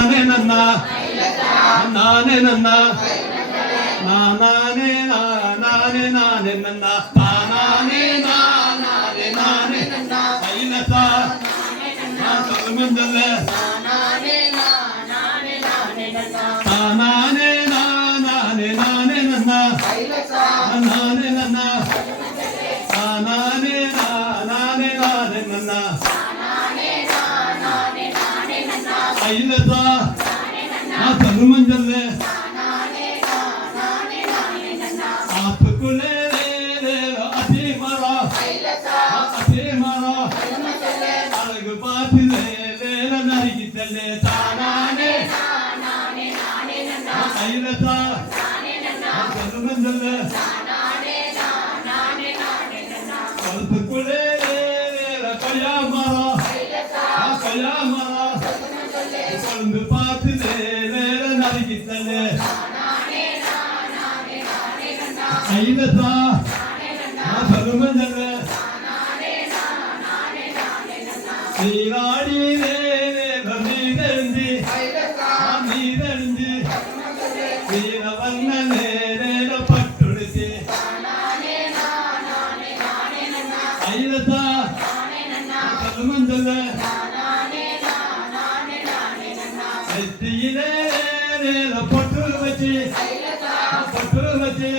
நானே நன்னா நானே நன்னா நானே நானே நானே நன்னா நானே நானே நானே நன்னா ஐலசா சொல்லுமந்தல்ல நானே நானே நானே நன்னா நானே நானே நானே நன்னா ஐலசா நானே நன்னா நானே நானே நானே நன்னா ஐலசா சொல்லுமந்தல்ல आपकुले ले अति मारा अति मारा अलग बात ले नरी की चले तानाने नाने नाने नन्ना ऐलसा नाने नन्ना चलुमंदल नाने नाने नाने नन्ना आपकुले ले कया मारा ऐलसा कया मारा अलग बात ले नरी की चले ஐலசா சொல்லுமந்தல்ல நீராடி நீரழிஞ்சு நீரழிஞ்சு நீரவண்ண நேர பட்டுடுச்சு ஐலசா சொல்லுமந்தல்ல நெத்தியிலே பொட்டு வச்சு பொட்டு வச்சு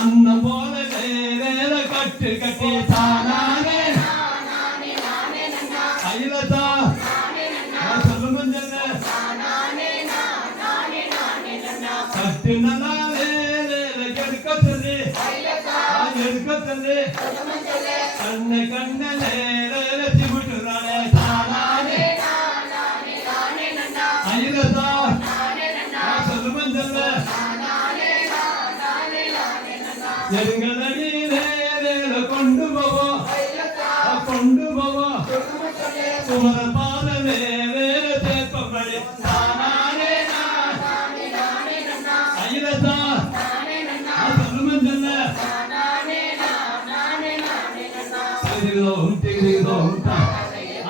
அன்னம் போல கட்டு கட்டி தானானே ஐலசா சொல்லுமந்தல்ல கட்டு நல்லா எடுக்க சொல்லி எடுக்க சொல்லி கண்ணை கண்ணலே சிமிட்டுறானே தானானே ஐலசா சொல்லுமந்தல்ல எங்களடியிலே கொண்டு போவோம் சுமர